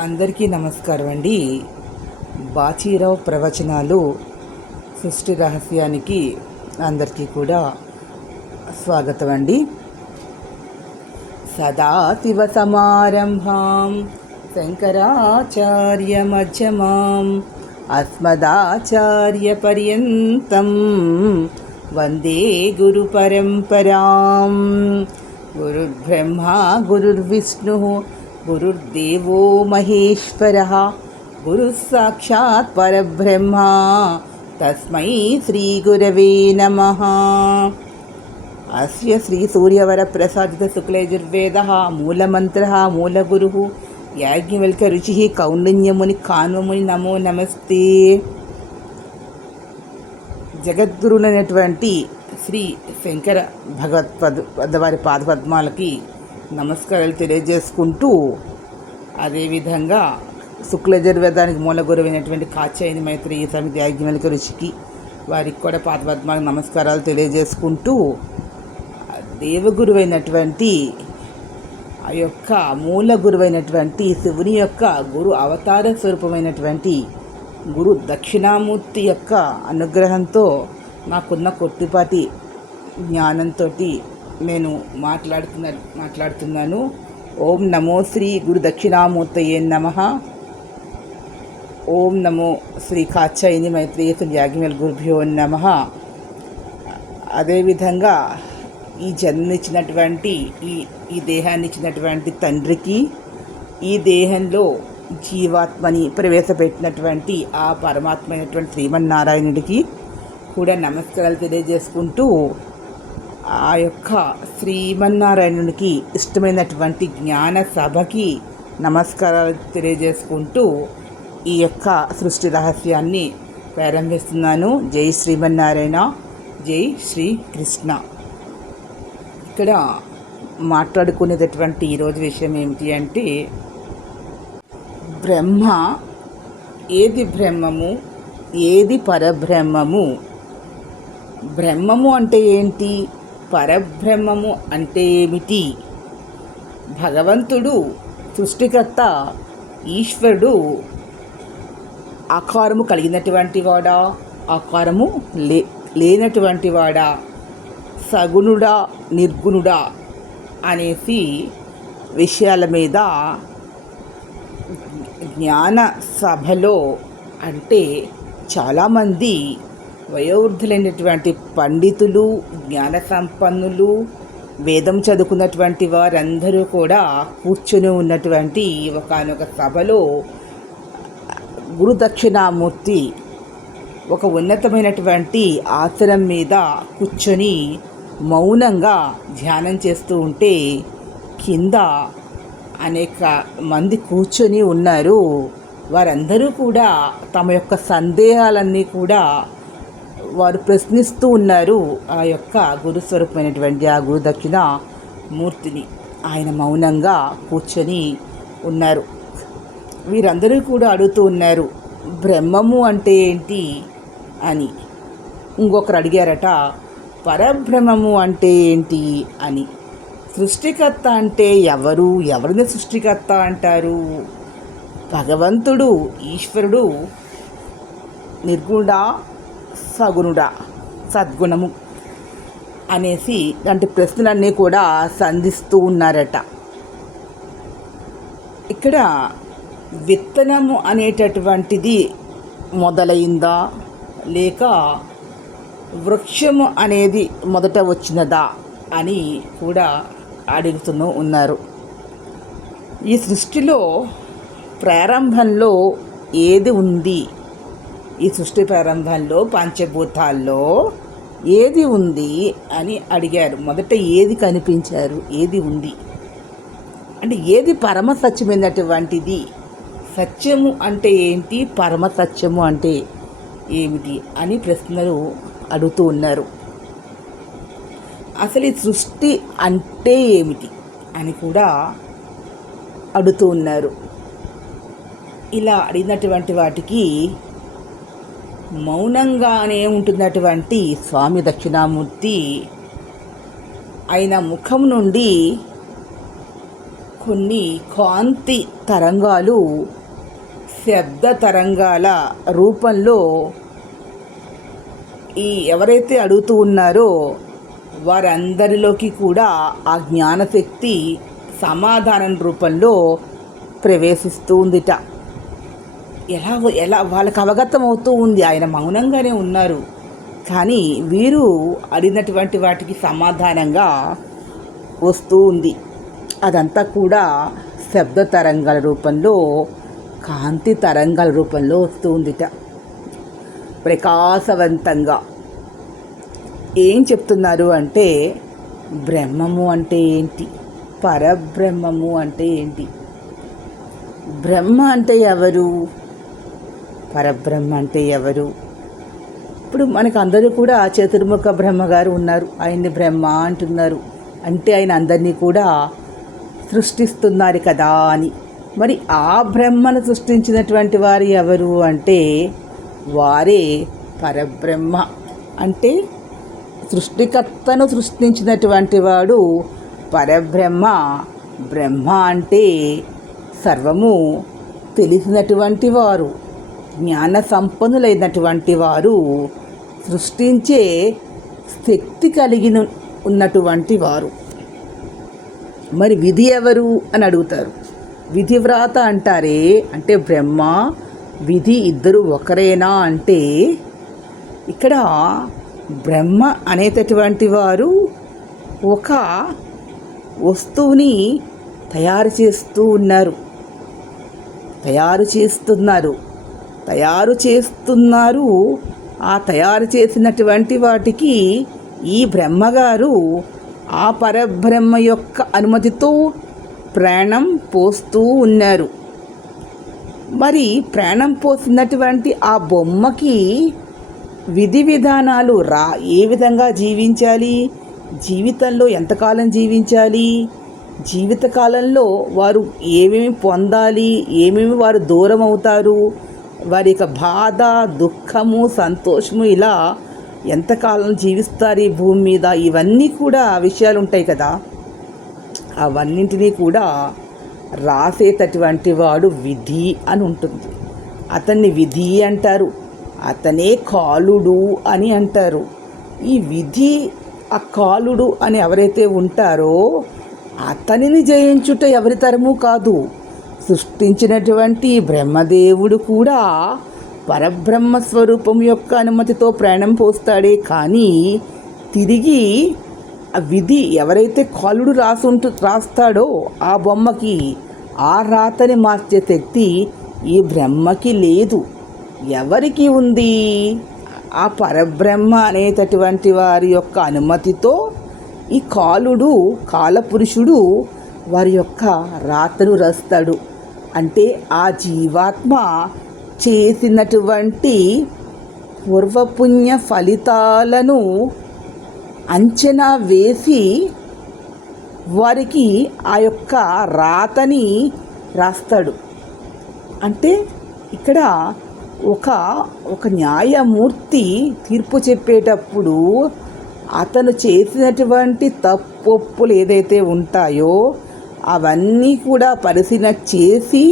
అందరికీ నమస్కారం అండి. బాచీరావు ప్రవచనాలు సృష్టి రహస్యానికి అందరికీ కూడా స్వాగతం అండి. సదాశివ సమారంభాం శంకరాచార్య మధ్యమాం అస్మదాచార్య పర్యంతం వందే గురు పరంపరాం. గురుర్బ్రహ్మా గురుర్విష్ణు గురుర్దేవో మహేశ్వరః గురుః సాక్షాత్ పరబ్రహ్మ తస్మై శ్రీ గురవే నమః. అస్య శ్రీ సూర్యవరప్రసాదిత శుక్లయజుర్వేదః మూలమంత్రః మూలగురుః యాజ్ఞవల్క్య రుచిః కౌండిన్యముని కాన్వముని నమో నమస్తే. జగద్గురునైనటువంటి శ్రీ శంకర భగవత్పాద పాదపద్మాలకి నమస్కారాలు తెలియజేసుకుంటూ, అదేవిధంగా శుక్లయజుర్వేదానికి మూల గురువైనటువంటి కాత్యాయని మైత్రేయి సమితి యాజ్ఞవల్క్య ఋషికి వారికి కూడా పాదపద్మాలకు నమస్కారాలు తెలియజేసుకుంటూ, దేవగురువైనటువంటి ఆ యొక్క మూల గురువైనటువంటి శివుని యొక్క గురు అవతార స్వరూపమైనటువంటి గురు దక్షిణామూర్తి యొక్క అనుగ్రహంతో నాకున్న కొట్టిపాటి జ్ఞానంతో నేను మాట్లాడుతున్నాను. ఓం నమో శ్రీ గురు దక్షిణామూర్తయే నమః. ఓం నమో శ్రీ కాత్యాయని మైత్రేయ యాజ్ఞవల్క్య గురుభ్యో నమః. అదేవిధంగా ఈ జన్మనిచ్చినటువంటి ఈ దేహాన్ని ఇచ్చినటువంటి తండ్రికి, ఈ దేహంలో జీవాత్మని ప్రవేశపెట్టినటువంటి ఆ పరమాత్మ అయినటువంటి శ్రీమన్నారాయణుడికి కూడా నమస్కారాలు తెలియజేసుకుంటూ, ఆ యొక్క శ్రీమన్నారాయణునికి ఇష్టమైనటువంటి జ్ఞాన సభకి నమస్కారాలు తెలియజేసుకుంటూ ఈ యొక్క సృష్టి రహస్యాన్ని ప్రారంభిస్తున్నాను. జై శ్రీమన్నారాయణ, జై శ్రీ కృష్ణ. ఇక్కడ మాట్లాడుకునేటటువంటి ఈరోజు విషయం ఏమిటి అంటే, బ్రహ్మ ఏది బ్రహ్మము, ఏది పరబ్రహ్మము. బ్రహ్మము అంటే ఏంటి, పరబ్రహ్మము అంటే ఏమిటి? భగవంతుడు సృష్టికర్త, ఈశ్వరుడు ఆకారము కలిగినటువంటి వాడా, ఆకారము లేనటువంటి వాడా, సగుణుడా నిర్గుణుడా అనేసి విషయాల మీద జ్ఞాన సభలో, అంటే చాలామంది వయోవృద్ధులైనటువంటి పండితులు, జ్ఞాన సంపన్నులు, వేదం చదువుకున్నటువంటి వారందరూ కూడా కూర్చొని ఉన్నటువంటి ఒకానొక సభలో గురు దక్షిణామూర్తి ఒక ఉన్నతమైనటువంటి ఆసనం మీద కూర్చొని మౌనంగా ధ్యానం చేస్తూ ఉంటే, కింద అనేక మంది కూర్చొని ఉన్నారు. వారందరూ కూడా తమ యొక్క సందేహాలన్నీ కూడా వారు ప్రశ్నిస్తూ ఉన్నారు ఆ యొక్క గురుస్వరూపమైనటువంటి ఆ గురు దక్షిణ మూర్తిని. ఆయన మౌనంగా కూర్చొని ఉన్నారు. వీరందరూ కూడా అడుగుతూ ఉన్నారు, బ్రహ్మము అంటే ఏంటి అని. ఇంకొకరు అడిగారట, పరబ్రహ్మము అంటే ఏంటి అని. సృష్టికర్త అంటే ఎవరు, ఎవరిని సృష్టికర్త అంటారు? భగవంతుడు, ఈశ్వరుడు నిర్గుణుడా, సగుణుడా, సద్గుణము అనేసి లాంటి ప్రశ్నలన్నీ కూడా సంధిస్తూ ఉన్నారట. ఇక్కడ విత్తనము అనేటటువంటిది మొదలైందా, లేక వృక్షము అనేది మొదట వచ్చినదా అని కూడా అడుగుతూ ఉన్నారు. ఈ సృష్టిలో ప్రారంభంలో ఏది ఉంది? ఈ సృష్టి ప్రారంభంలో పంచభూతాల్లో ఏది ఉంది అని అడిగారు. మొదట ఏది కనిపించారు, ఏది ఉంది అంటే ఏది పరమ సత్యమైనటువంటిది? సత్యము అంటే ఏంటి, పరమ సత్యము అంటే ఏమిటి అని ప్రశ్నలు అడుగుతూ ఉన్నారు. అసలు ఈ సృష్టి అంటే ఏమిటి అని కూడా అడుగుతూ ఉన్నారు. ఇలా అడిగినటువంటి వాటికి మౌనంగానే ఉంటున్నటువంటి స్వామి దక్షిణామూర్తి ఆయన ముఖం నుండి కొన్ని కాంతి తరంగాలు శబ్ద తరంగాల రూపంలో ఎవరైతే అడుగుతూ ఉన్నారో వారందరిలోకి కూడా ఆ జ్ఞానశక్తి సమాధానం రూపంలో ప్రవేశిస్తూ ఉందిట. ఎలా వాళ్ళకి అవగతం అవుతూ ఉంది. ఆయన మౌనంగానే ఉన్నారు, కానీ వీరు అడిగినటువంటి వాటికి సమాధానంగా వస్తూ ఉంది. అదంతా కూడా శబ్ద తరంగాల రూపంలో, కాంతి తరంగాల రూపంలో వస్తూ ఉందిట. ప్రకాశవంతంగా ఏం చెప్తున్నారు అంటే, బ్రహ్మము అంటే ఏంటి, పరబ్రహ్మము అంటే ఏంటి, బ్రహ్మ అంటే ఎవరు, పరబ్రహ్మ అంటే ఎవరు. ఇప్పుడు మనకు అందరూ కూడా చతుర్ముఖ బ్రహ్మగారు ఉన్నారు, ఆయన్ని బ్రహ్మ అంటున్నారు. అంటే ఆయన అందరినీ కూడా సృష్టిస్తున్నారు కదా అని. మరి ఆ బ్రహ్మను సృష్టించినటువంటి వారు ఎవరు అంటే వారే పరబ్రహ్మ. అంటే సృష్టికర్తను సృష్టించినటువంటి వాడు పరబ్రహ్మ. బ్రహ్మ అంటే సర్వము తెలిసినటువంటి వారు, జ్ఞాన సంపన్నులైనటువంటి వారు, సృష్టించే శక్తి కలిగిన ఉన్నటువంటి వారు. మరి విధి ఎవరు అని అడుగుతారు. విధివ్రాత అంటారే, అంటే బ్రహ్మ విధి ఇద్దరు ఒకరేనా అంటే, ఇక్కడ బ్రహ్మ అనేటటువంటి వారు ఒక వస్తువుని తయారు చేస్తున్నారు. ఆ తయారు చేసినటువంటి వాటికి ఈ బ్రహ్మగారు ఆ పరబ్రహ్మ యొక్క అనుమతితో ప్రాణం పోస్తూ ఉన్నారు. మరి ప్రాణం పోసినటువంటి ఆ బొమ్మకి విధి విధానాలు ఏ విధంగా జీవించాలి, జీవితంలో ఎంతకాలం జీవించాలి, జీవితకాలంలో వారు ఏమేమి పొందాలి, ఏమేమి వారు దూరం అవుతారు, వారి యొక్క బాధ, దుఃఖము, సంతోషము, ఇలా ఎంతకాలం జీవిస్తారు ఈ భూమి మీద, ఇవన్నీ కూడా విషయాలు ఉంటాయి కదా. అవన్నింటినీ కూడా రాసేటటువంటి వాడు విధి అని ఉంటుంది. అతన్ని విధి అంటారు, అతనే కాలుడు అని అంటారు. ఈ విధి, ఆ కాలుడు అని ఎవరైతే ఉంటారో అతనిని జయించుట ఎవరి తరము కాదు. సృష్టించినటువంటి బ్రహ్మదేవుడు కూడా పరబ్రహ్మ స్వరూపం యొక్క అనుమతితో ప్రాణం పోస్తాడే, కానీ తిరిగి ఆ విధి ఎవరైతే కాలుడు రాస్తాడో ఆ బొమ్మకి ఆ రాతని మార్చే శక్తి ఈ బ్రహ్మకి లేదు. ఎవరికి ఉంది? ఆ పరబ్రహ్మ అనేటటువంటి వారి యొక్క అనుమతితో ఈ కాలపురుషుడు వారి యొక్క రాతను రాస్తాడు. అంటే ఆ జీవాత్మ చేసినటువంటి పూర్వపుణ్య ఫలితాలను అంచనా వేసి వారికి ఆ యొక్క రాతని రాస్తాడు. అంటే ఇక్కడ ఒక న్యాయమూర్తి తీర్పు చెప్పేటప్పుడు అతను చేసినటువంటి తప్పొప్పులు ఏదైతే ఉంటాయో అవన్నీ కూడా పరిశీలన చేసి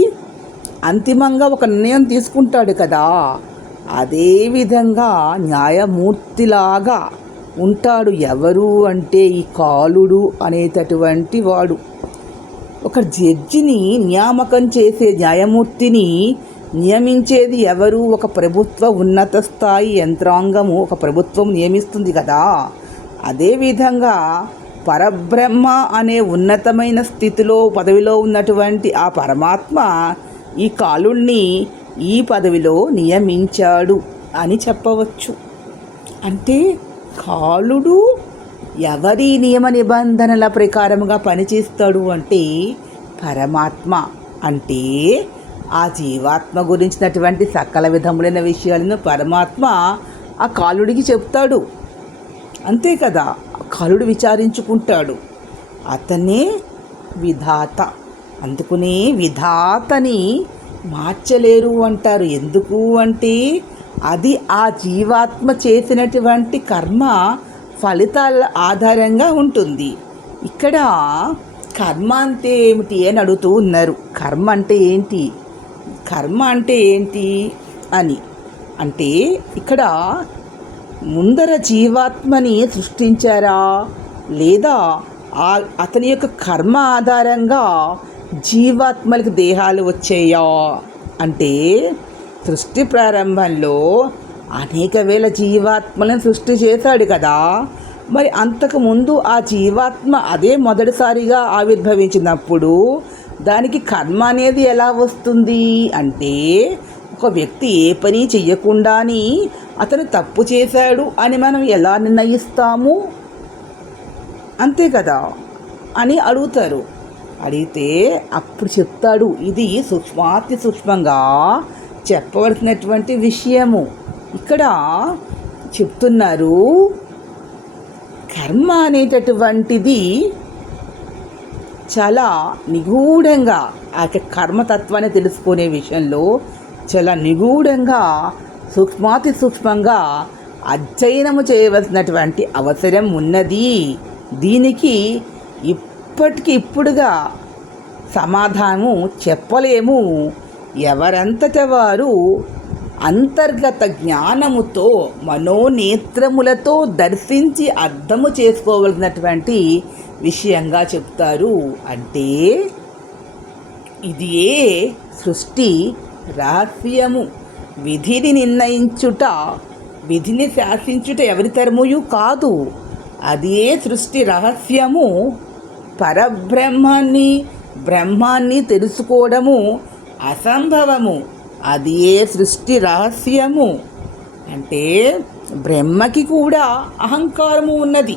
అంతిమంగా ఒక నిర్ణయం తీసుకుంటాడు కదా. అదేవిధంగా న్యాయమూర్తిలాగా ఉంటాడు. ఎవరు అంటే ఈ కాలుడు అనేటటువంటి వాడు. ఒక జడ్జిని నియామకం చేసే న్యాయమూర్తిని నియమించేది ఎవరు? ఒక ప్రభుత్వ ఉన్నత స్థాయి యంత్రాంగము, ఒక ప్రభుత్వం నియమిస్తుంది కదా. అదేవిధంగా పరబ్రహ్మ అనే ఉన్నతమైన స్థితిలో పదవిలో ఉన్నటువంటి ఆ పరమాత్మ ఈ కాలుణ్ణి ఈ పదవిలో నియమించాడు అని చెప్పవచ్చు. అంటే కాలుడు ఎవరి నియమ నిబంధనల ప్రకారముగా పనిచేస్తాడు అంటే పరమాత్మ. అంటే ఆ జీవాత్మ గురించినటువంటి సకల విధములైన విషయాలను పరమాత్మ ఆ కాలుడికి చెప్తాడు. అంతే కదా, కాలుడు విచారించుకుంటాడు. అతనే విధాత. అందుకునే విధాతని మార్చలేరు అంటారు. ఎందుకు అంటే అది ఆ జీవాత్మ చేసినటువంటి కర్మ ఫలితాల ఆధారంగా ఉంటుంది. ఇక్కడ కర్మ అంటే ఏమిటి అని అడుగుతూ ఉన్నారు. కర్మ అంటే ఏంటి, కర్మ అంటే ఏంటి అని అంటే ఇక్కడ ముందర జీవాత్మని సృష్టించారా లేదా అతని యొక్క కర్మ ఆధారంగా జీవాత్మలకు దేహాలు వచ్చాయా అంటే సృష్టి ప్రారంభంలో అనేక వేల జీవాత్మలను సృష్టి చేశాడు కదా. మరి అంతకుముందు ఆ జీవాత్మ అదే మొదటిసారిగా ఆవిర్భవించినప్పుడు దానికి కర్మ అనేది ఎలా వస్తుంది అంటే ఒక వ్యక్తి ఏ పని చెయ్యకుండాని అతను తప్పు చేశాడు అని మనం ఎలా నిర్ణయిస్తాము, అంతే కదా అని అడుగుతారు. అడిగితే అప్పుడు చెప్తాడు, ఇది సూక్ష్మాతి సూక్ష్మంగా చెప్పవలసినటువంటి విషయము. ఇక్కడ చెప్తున్నారు, కర్మ అనేటటువంటిది చాలా నిగూఢంగా ఆ కర్మతత్వాన్ని తెలుసుకునే విషయంలో చాలా నిగూఢంగా సూక్ష్మాతి సూక్ష్మంగా అధ్యయనము చేయవలసినటువంటి అవసరం ఉన్నది. దీనికి ఇప్పుడుగా సమాధానము చెప్పలేము. ఎవరంతట వారు అంతర్గత జ్ఞానముతో మనోనేత్రములతో దర్శించి అర్థము చేసుకోవలసినటువంటి విషయంగా చెప్తారు. అంటే ఇది ఏ సృష్టి రహస్యము. విధిని నిర్ణయించుట, విధిని శాసించుట ఎవరి తరముయు కాదు. అది ఏ సృష్టి రహస్యము. బ్రహ్మాన్ని తెలుసుకోవడము అసంభవము. అది ఏ సృష్టి రహస్యము. అంటే బ్రహ్మకి కూడా అహంకారము ఉన్నది,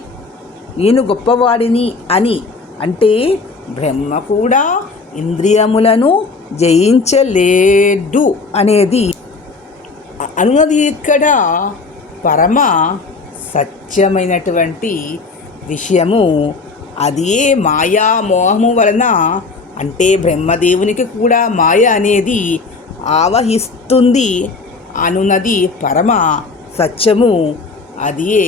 నేను గొప్పవాడిని అని. అంటే బ్రహ్మ కూడా ఇంద్రియములను జయించలేడు అనేది అనున్నది ఇక్కడ పరమ సత్యమైనటువంటి విషయము. అది ఏ మాయా మోహము వలన, అంటే బ్రహ్మదేవునికి కూడా మాయ అనేది ఆవహిస్తుంది అనున్నది పరమ సత్యము. అది ఏ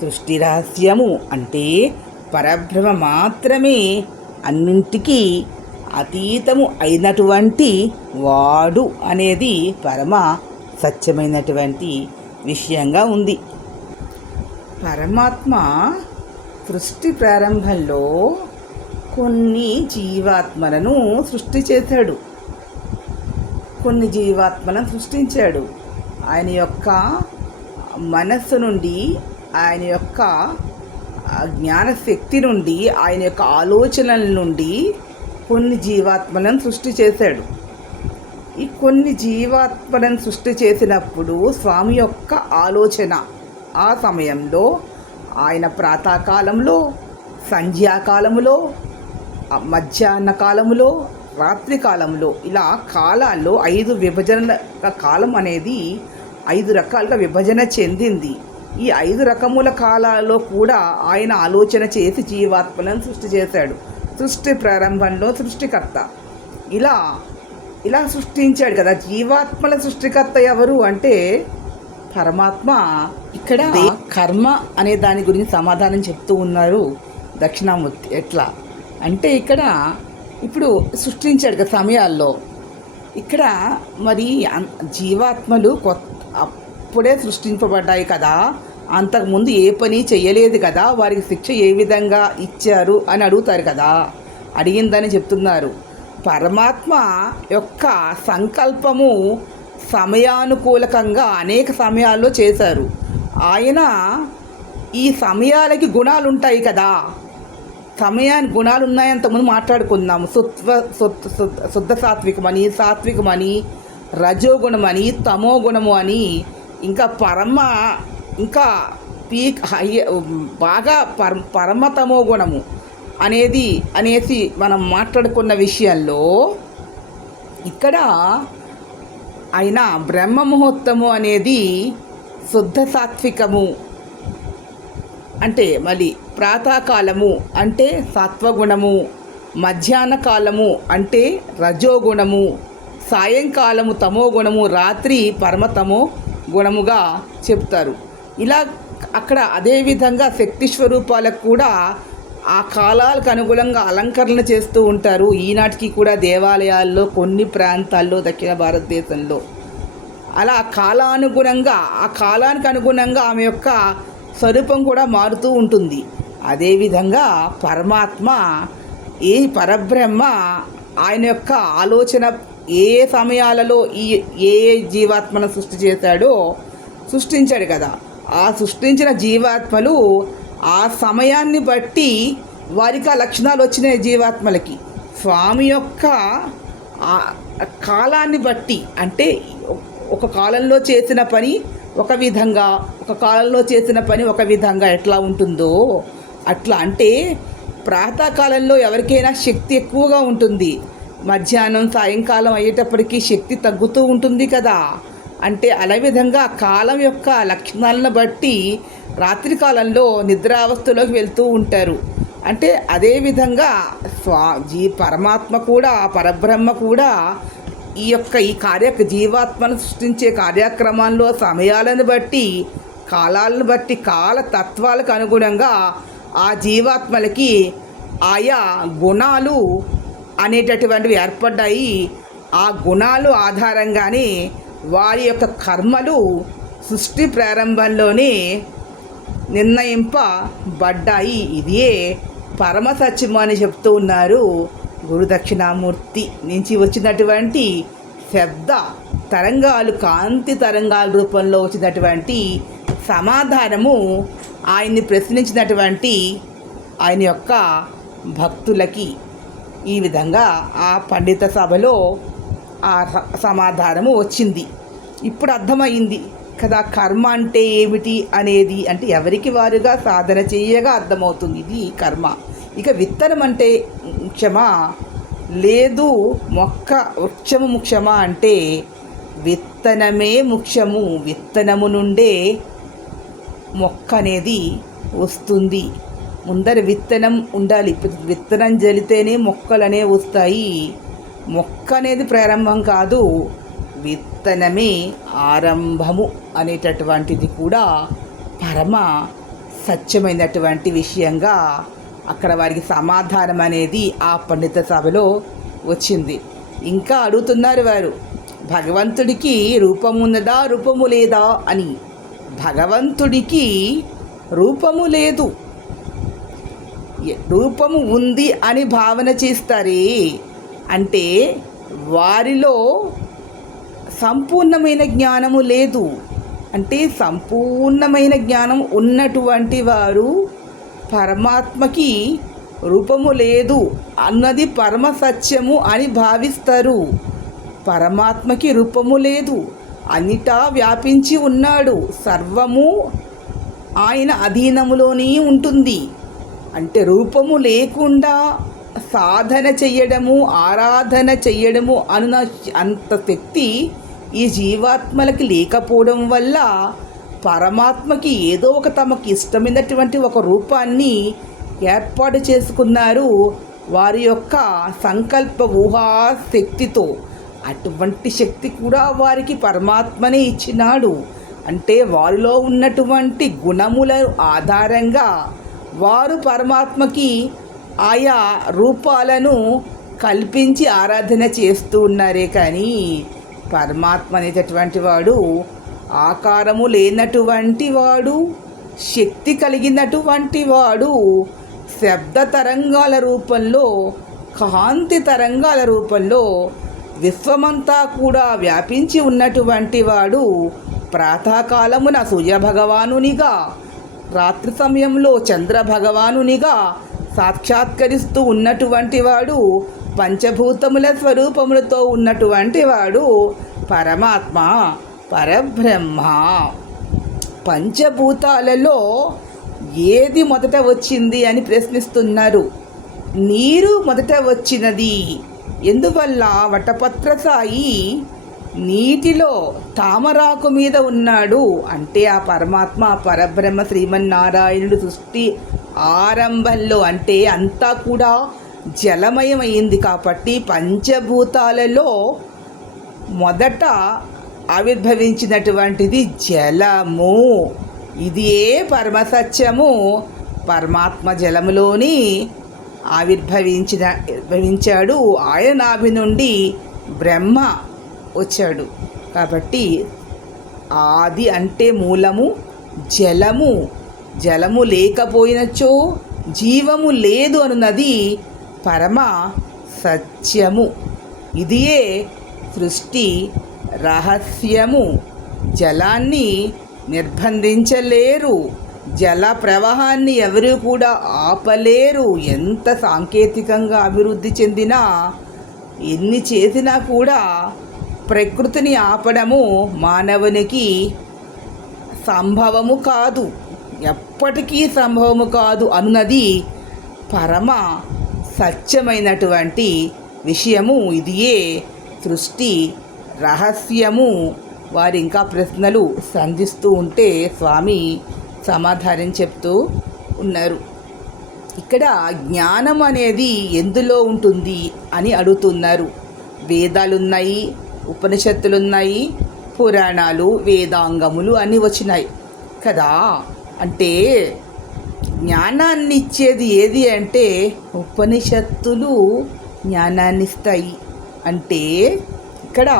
సృష్టి రహస్యము. అంటే పరబ్రహ్మ మాత్రమే అన్నింటికీ అతీతము అయినటువంటి వాడు అనేది పరమ సత్యమైనటువంటి విషయంగా ఉంది. పరమాత్మ సృష్టి ప్రారంభంలో కొన్ని జీవాత్మలను సృష్టి చేశాడు, కొన్ని జీవాత్మలను సృష్టించాడు. ఆయన యొక్క మనస్సు నుండి, ఆయన యొక్క జ్ఞానశక్తి నుండి, ఆయన యొక్క ఆలోచనల నుండి కొన్ని జీవాత్మలను సృష్టి చేశాడు. ఈ కొన్ని జీవాత్మలను సృష్టి చేసినప్పుడు స్వామి యొక్క ఆలోచన ఆ సమయంలో ఆయన ప్రాతకాలంలో, సంధ్యాకాలములో, మధ్యాహ్న కాలములో, రాత్రి కాలంలో, ఇలా కాలాల్లో 5 విభజన కాలం అనేది 5 రకాలుగా విభజన చెందింది. ఈ 5 రకముల కాలాల్లో కూడా ఆయన ఆలోచన చేసి జీవాత్మలను సృష్టి చేశాడు. సృష్టి ప్రారంభంలో సృష్టికర్త ఇలా సృష్టించాడు కదా. జీవాత్మల సృష్టికర్త ఎవరు అంటే పరమాత్మ. ఇక్కడ కర్మ అనే దాని గురించి సమాధానం చెప్తూ ఉన్నారు దక్షిణామూర్తి. ఎట్లా అంటే ఇక్కడ ఇప్పుడు సృష్టించాడు కదా సమయాల్లో. ఇక్కడ మరి జీవాత్మలు అప్పుడే సృష్టింపబడ్డాయి కదా, అంతకుముందు ఏ పని చెయ్యలేదు కదా, వారికి శిక్ష ఏ విధంగా ఇచ్చారు అని అడుగుతారు కదా. అడిగిందని చెప్తున్నారు. పరమాత్మ యొక్క సంకల్పము సమయానుకూలకంగా అనేక సమయాల్లో చేశారు. ఆయన ఈ సమయాలకి గుణాలు ఉంటాయి కదా, సమయానికి గుణాలు ఉన్నాయి. అంతకుముందు మాట్లాడుకుందాము. శుద్ధ సాత్వికమని, సాత్వికమని, రజోగుణమని, తమో గుణము అని, ఇంకా ఇంకా బాగా పరమతమో గుణము అనేసి మనం మాట్లాడుకున్న విషయంలో ఇక్కడ ఆయన బ్రహ్మ ముహూర్తము అనేది శుద్ధ సాత్వికము. అంటే మళ్ళీ ప్రాతకాలము అంటే సత్వగుణము, మధ్యాహ్న కాలము అంటే రజోగుణము, సాయంకాలము తమో గుణము, రాత్రి పరమతమో గుణముగా చెప్తారు. ఇలా అక్కడ అదేవిధంగా శక్తి స్వరూపాలకు కూడా ఆ కాలాలకు అనుగుణంగా అలంకరణ చేస్తూ ఉంటారు. ఈనాటికి కూడా దేవాలయాల్లో కొన్ని ప్రాంతాల్లో దక్షిణ భారతదేశంలో అలా కాలానుగుణంగా ఆ కాలానికి అనుగుణంగా ఆమె యొక్క స్వరూపం కూడా మారుతూ ఉంటుంది. అదేవిధంగా పరమాత్మ ఈ పరబ్రహ్మ ఆయన యొక్క ఆలోచన ఏ సమయాలలో ఏ జీవాత్మను సృష్టించాడు కదా, ఆ సృష్టించిన జీవాత్మలు ఆ సమయాన్ని బట్టి వారికి ఆ లక్షణాలు వచ్చినాయి. జీవాత్మలకి స్వామి యొక్క కాలాన్ని బట్టి, అంటే ఒక కాలంలో చేసిన పని ఒక విధంగా, ఒక కాలంలో చేసిన పని ఒక విధంగా ఎట్లా ఉంటుందో అట్లా. అంటే ప్రాతకాలంలో ఎవరికైనా శక్తి ఎక్కువగా ఉంటుంది, మధ్యాహ్నం సాయంకాలం అయ్యేటప్పటికీ శక్తి తగ్గుతూ ఉంటుంది కదా. అంటే అలా విధంగా కాలం యొక్క లక్షణాలను బట్టి రాత్రి కాలంలో నిద్రావస్థలోకి వెళ్తూ ఉంటారు. అంటే అదేవిధంగా పరమాత్మ కూడా, పరబ్రహ్మ కూడా ఈ జీవాత్మను సృష్టించే కార్యక్రమాల్లో సమయాలను బట్టి, కాలాలను బట్టి, కాల తత్వాలకు అనుగుణంగా ఆ జీవాత్మలకి ఆయా గుణాలు అనేటటువంటివి ఏర్పడ్డాయి. ఆ గుణాలు ఆధారంగానే వారి యొక్క కర్మలు సృష్టి ప్రారంభంలోనే నిర్ణయింపబడ్డాయి. ఇదే పరమ సత్యము అని చెప్తూ ఉన్నారు గురుదక్షిణామూర్తి నుంచి వచ్చినటువంటి శబ్ద తరంగాలు, కాంతి తరంగాల రూపంలో వచ్చినటువంటి సమాధానము ఆయన్ని ప్రశ్నించినటువంటి ఆయన యొక్క భక్తులకి ఈ విధంగా ఆ పండిత సభలో ఆ సమాధానము వచ్చింది. ఇప్పుడు అర్థమైంది కదా కర్మ అంటే ఏమిటి అనేది. అంటే ఎవరికి వారుగా సాధన చేయగా అర్థమవుతుంది ఇది కర్మ. ఇక విత్తనం అంటే ముఖ్యమా లేదు మొక్క వృక్షము ముఖ్యమా అంటే విత్తనమే ముఖ్యము. విత్తనము నుండే మొక్క అనేది వస్తుంది. ముందర విత్తనం ఉండాలి. విత్తనం జల్లితేనే మొక్కలు అనేవి వస్తాయి. మొక్క అనేది ప్రారంభం కాదు, విత్తనమే ఆరంభము అనేటటువంటిది కూడా పరమ సత్యమైనటువంటి విషయంగా అక్కడ వారికి సమాధానం అనేది ఆ పండిత సభలో వచ్చింది. ఇంకా అడుగుతున్నారు వారు, భగవంతుడికి రూపము ఉన్నదా రూపము లేదా అని. భగవంతుడికి రూపము లేదు, రూపము ఉంది అని భావన చేస్తారే. అంటే వారిలో సంపూర్ణమైన జ్ఞానము లేదు. అంటే సంపూర్ణమైన జ్ఞానం ఉన్నటువంటి వారు పరమాత్మకి రూపము లేదు అన్నది పరమ సత్యము అని భావిస్తారు. పరమాత్మకి రూపము లేదు, అన్నిటా వ్యాపించి ఉన్నాడు, సర్వము ఆయన అధీనములోనే ఉంటుంది. అంటే రూపము లేకుండా సాధన చెయ్యడము, ఆరాధన చెయ్యడము అన్న అంత శక్తి ఈ జీవాత్మలకి లేకపోవడం వల్ల పరమాత్మకి ఏదో ఒక తమకి ఇష్టమైనటువంటి ఒక రూపాన్ని ఏర్పాటు చేసుకున్నారు వారి యొక్క సంకల్ప ఊహాశక్తితో. అటువంటి శక్తి కూడా వారికి పరమాత్మనే ఇచ్చినాడు. అంటే వారిలో ఉన్నటువంటి గుణముల ఆధారంగా వారు పరమాత్మకి ఆయా రూపాలను కల్పించి ఆరాధన చేస్తూ ఉన్నారే. కానీ పరమాత్మ అనేటటువంటి వాడు ఆకారము లేనటువంటి వాడు, శక్తి కలిగినటువంటి వాడు, శబ్ద తరంగాల రూపంలో, కాంతి తరంగాల రూపంలో విశ్వమంతా కూడా వ్యాపించి ఉన్నటువంటి వాడు. ప్రాతకాలమున సూర్యభగవానునిగా, రాత్రి సమయంలో చంద్రభగవానునిగా సాక్షాత్కరిస్తూ ఉన్నటువంటి వాడు, పంచభూతముల స్వరూపములతో ఉన్నటువంటి వాడు పరమాత్మ, పరబ్రహ్మ. పంచభూతాలలో ఏది మొదట వచ్చింది అని ప్రశ్నిస్తున్నారు. నీరు మొదట వచ్చినది. ఎందువల్ల వటపత్ర సాయి నీటిలో తామరాకు మీద ఉన్నాడు అంటే ఆ పరమాత్మ, పరబ్రహ్మ, శ్రీమన్నారాయణుడు సృష్టి ఆరంభంలో అంటే అంతా కూడా జలమయమైంది. కాబట్టి పంచభూతాలలో మొదట ఆవిర్భవించినటువంటిది జలము. ఇది ఏ పరమసత్యము. పరమాత్మ జలములోని ఆవిర్భవించాడు. ఆయన నాభి నుండి బ్రహ్మ వచ్చాడు. కాబట్టి ఆది అంటే మూలము, జలము. జలము లేకపోయినచో జీవము లేదు అనున్నది పరమ సత్యము. ఇదియే సృష్టి రహస్యము. జలాన్ని నిర్బంధించలేరు, జల ప్రవాహాన్ని ఎవరు కూడా ఆపలేరు. ఎంత సాంకేతికంగా అభివృద్ధి చెందినా, ఎన్ని చేసినా కూడా ప్రకృతిని ఆపడము మానవునికి సంభవము కాదు, ఎప్పటికీ సంభవము కాదు అన్నది పరమ సత్యమైనటువంటి విషయము. ఇదియే సృష్టి రహస్యము. వారు ఇంకా ప్రశ్నలు సంధిస్తూ ఉంటే స్వామి సమాధానం చెప్తూ ఉన్నారు. ఇక్కడ జ్ఞానం అనేది ఎందులో ఉంటుంది అని అడుగుతున్నారు. వేదాలున్నాయి, ఉపనిషత్తులున్నాయి, పురాణాలు, వేదాంగములు అన్నీ వచ్చినాయి కదా. అంటే జ్ఞానాన్ని ఇచ్చేది ఏది అంటే ఉపనిషత్తులు జ్ఞానాన్ని ఇస్తాయి. అంటే ఇక్కడ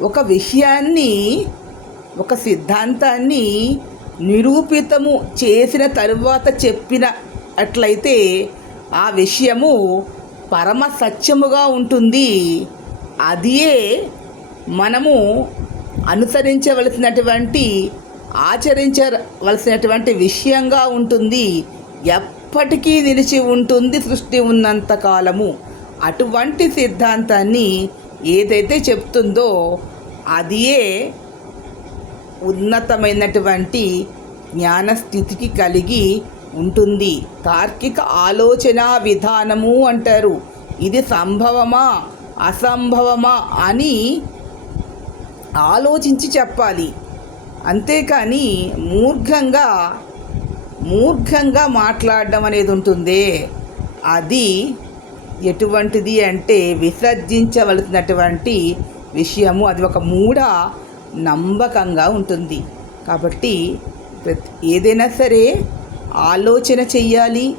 ఒక విషయాన్ని, ఒక సిద్ధాంతాన్ని నిరూపితము చేసిన తరువాత చెప్పినట్లయితే ఆ విషయము పరమ సత్యముగా ఉంటుంది. అదే మనము అనుసరించవలసినటువంటి, ఆచరించవలసినటువంటి విషయంగా ఉంటుంది. ఎప్పటికీ నిలిచి ఉంటుంది సృష్టి ఉన్నంత కాలము. అటువంటి సిద్ధాంతాన్ని ఏదైతే చెప్తుందో అదే ఉన్నతమైనటువంటి జ్ఞానస్థితికి కలిగి ఉంటుంది. తార్కిక ఆలోచన విధానము అంటారు. ఇది సంభవమా అసంభవమా అని ఆలోచించి చెప్పాలి. అంతేకాని మూర్ఘంగా మాట్లాడడం అనేది ఉంటుందే, అది ఎటువంటిది అంటే విసర్జించవలసినటువంటి విషయము. అది ఒక మూఢ నమ్మకంగా ఉంటుంది. కాబట్టి ఏదైనా సరే ఆలోచన చెయ్యాలి.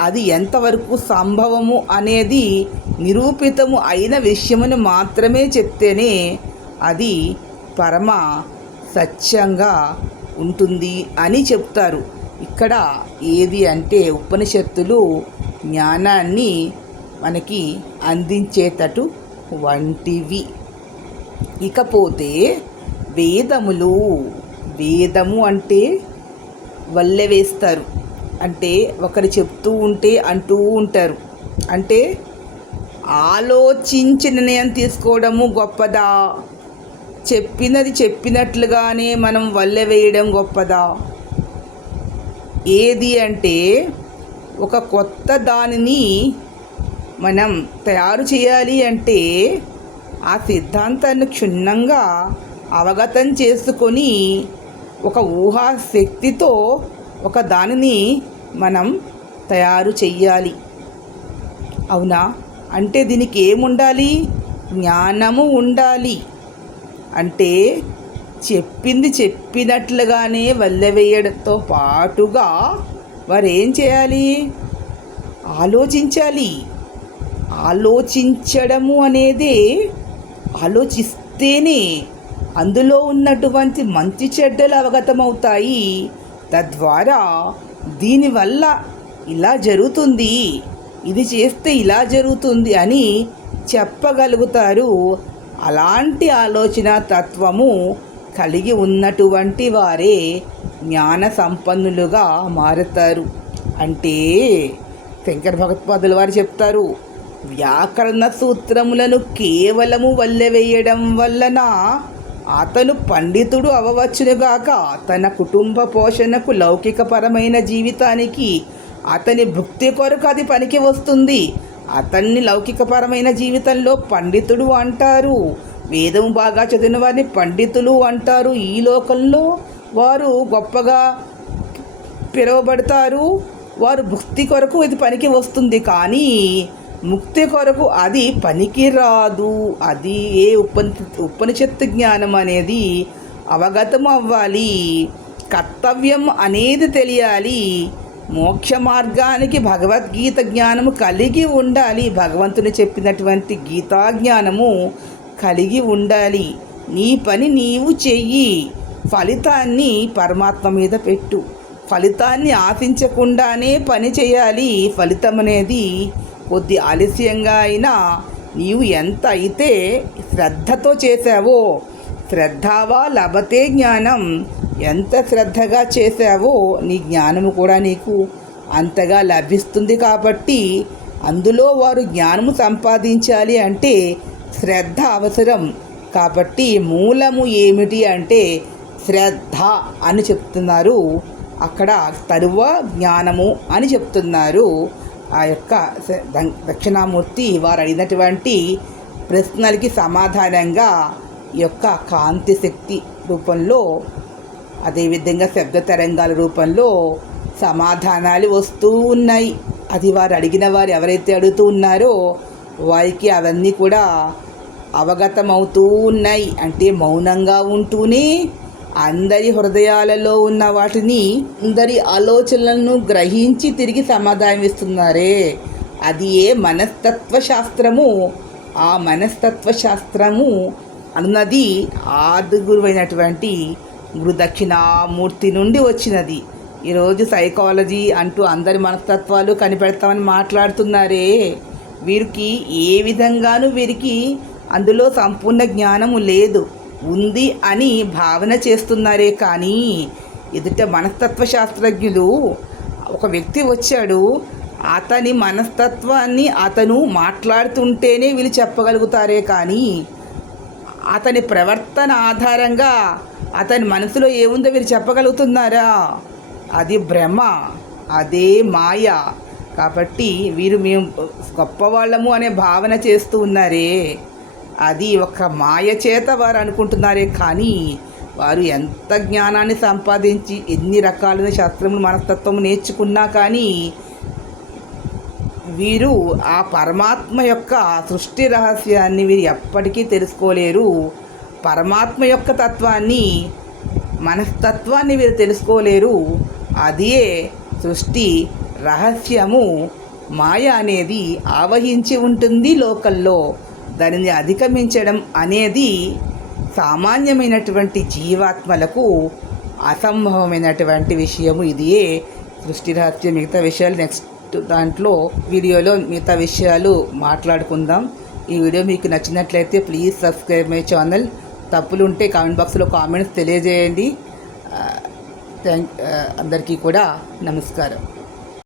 అది ఎంతవరకు సంభవము అనేది నిరూపితము అయిన విషయమును మాత్రమే చెప్తేనే అది పరమ సత్యంగా ఉంటుంది అని చెప్తారు. ఇక్కడ ఏది అంటే ఉపనిషత్తులు జ్ఞానాన్ని మనకి అందించేటట్టు వంటివి. ఇకపోతే వేదము అంటే వల్లె వేస్తారు. అంటే ఒకరు చెప్తూ ఉంటే అంటూ ఉంటారు. అంటే ఆలోచించి నిర్ణయం తీసుకోవడము గొప్పదా, చెప్పినది చెప్పినట్లుగానే మనం వల్లె వేయడం గొప్పదా? ఏది అంటే ఒక కొత్త దానిని మనం తయారు చేయాలి అంటే ఆ సిద్ధాంతాన్ని క్షుణ్ణంగా అవగతం చేసుకొని ఒక ఊహాశక్తితో ఒక దానిని మనం తయారు చెయ్యాలి. అవునా? అంటే దీనికి ఏముండాలి? జ్ఞానము ఉండాలి. అంటే చెప్పింది చెప్పినట్లుగానే వల్లెవేయడంతో పాటుగా వారు ఏం చేయాలి? ఆలోచించాలి. ఆలోచించడము అనేది ఆలోచిస్తేనే అందులో ఉన్నటువంటి మంచి చెడ్డలు అవగతమవుతాయి. తద్వారా దీనివల్ల ఇలా జరుగుతుంది, ఇది చేస్తే ఇలా జరుగుతుంది అని చెప్పగలుగుతారు. అలాంటి ఆలోచన తత్వము కలిగి ఉన్నటువంటి వారే జ్ఞాన సంపన్నులుగా మారుతారు. అంటే శంకర భగవత్పాదుల వారు చెప్తారు, వ్యాకరణ సూత్రములను కేవలము వల్లెవేయడం వలన అతను పండితుడు అవ్వవచ్చునుగాక, తన కుటుంబ పోషణకు లౌకికపరమైన జీవితానికి అతని భుక్తి కొరకు అది పనికి వస్తుంది. అతన్ని లౌకికపరమైన జీవితంలో పండితుడు అంటారు. వేదం బాగా చదివిన వారిని పండితులు అంటారు. ఈ లోకంలో వారు గొప్పగా పిలువబడతారు. వారు భుక్తి కొరకు ఇది పనికి వస్తుంది, కానీ ముక్తి కొరకు అది పనికి రాదు. అది ఉపనిషత్తు జ్ఞానం అనేది అవగతం అవ్వాలి. కర్తవ్యం అనేది తెలియాలి. మోక్ష మార్గానికి భగవద్గీత జ్ఞానము కలిగి ఉండాలి. భగవంతుని చెప్పినటువంటి గీతా జ్ఞానము కలిగి ఉండాలి. నీ పని నీవు చెయ్యి, ఫలితాన్ని పరమాత్మ మీద పెట్టు. ఫలితాన్ని ఆశించకుండానే పని చేయాలి. ఫలితం అనేది కొద్ది ఆలస్యంగా అయినా నీవు ఎంత అయితే శ్రద్ధతో చేశావో, శ్రద్ధావా లభతే జ్ఞానం, ఎంత శ్రద్ధగా చేశావో నీ జ్ఞానము కూడా నీకు అంతగా లభిస్తుంది. కాబట్టి అందులో వారు జ్ఞానము సంపాదించాలి అంటే శ్రద్ధ అవసరం. కాబట్టి మూలము ఏమిటి అంటే శ్రద్ధ అని చెప్తున్నారు. అక్కడ తరువ జ్ఞానము అని చెప్తున్నారు. ఆ యొక్క దక్షిణామూర్తి వారు అడిగినటువంటి ప్రశ్నలకి సమాధానంగా ఈ యొక్క కాంతి శక్తి రూపంలో, అదేవిధంగా శబ్ద తరంగాల రూపంలో సమాధానాలు వస్తూ ఉన్నాయి. అది వారు అడిగిన వారు ఎవరైతే అడుగుతూ ఉన్నారో వారికి అవన్నీ కూడా అవగతమవుతూ ఉన్నాయి. అంటే మౌనంగా ఉంటూనే అందరి హృదయాలలో ఉన్న వాటిని, అందరి ఆలోచనలను గ్రహించి తిరిగి సమాధానం ఇస్తున్నారే, అది ఏ మనస్తత్వ శాస్త్రము. ఆ మనస్తత్వ శాస్త్రము అన్నది ఆదిగురువైనటువంటి గురు దక్షిణామూర్తి నుండి వచ్చినది. ఈరోజు సైకాలజీ అంటూ అందరి మనస్తత్వాలు కనిపెడతామని మాట్లాడుతున్నారే, వీరికి ఏ విధంగానూ వీరికి అందులో సంపూర్ణ జ్ఞానము లేదు, ఉంది అని భావన చేస్తున్నారే. కానీ ఎదుట మనస్తత్వ శాస్త్రజ్ఞులు ఒక వ్యక్తి వచ్చాడు, అతని మనస్తత్వాన్ని అతను మాట్లాడుతుంటేనే వీళ్ళు చెప్పగలుగుతారే. కానీ అతని ప్రవర్తన ఆధారంగా అతని మనసులో ఏముందో వీరు చెప్పగలుగుతున్నారా? అది భ్రమ, అదే మాయ. కాబట్టి వీరు మేము గొప్పవాళ్ళము అనే భావన చేస్తూ ఉన్నారే, అది ఒక మాయ చేత వారు అనుకుంటున్నారే. కానీ వారు ఎంత జ్ఞానాన్ని సంపాదించి ఎన్ని రకాలైన శాస్త్రములు మనస్తత్వం నేర్చుకున్నా కానీ వీరు ఆ పరమాత్మ యొక్క సృష్టి రహస్యాన్ని వీరు ఎప్పటికీ తెలుసుకోలేరు. పరమాత్మ యొక్క తత్వాన్ని, మనస్తత్వాన్ని వీరు తెలుసుకోలేరు. అదే సృష్టి రహస్యము. మాయ అనేది ఆవహించి ఉంటుంది లోకల్లో. దానిని అధిగమించడం అనేది సామాన్యమైనటువంటి జీవాత్మలకు అసంభవమైనటువంటి విషయము. ఇదే సృష్టి రహస్యం. మిగతా విషయాలు నెక్స్ట్ దాంట్లో వీడియోలో మిగతా విషయాలు మాట్లాడుకుందాం. ఈ వీడియో మీకు నచ్చినట్లయితే ప్లీజ్ సబ్స్క్రైబ్ మై ఛానల్. తప్పులు ఉంటే కామెంట్ బాక్స్లో కామెంట్స్ తెలియజేయండి. అందరికీ కూడా నమస్కారం.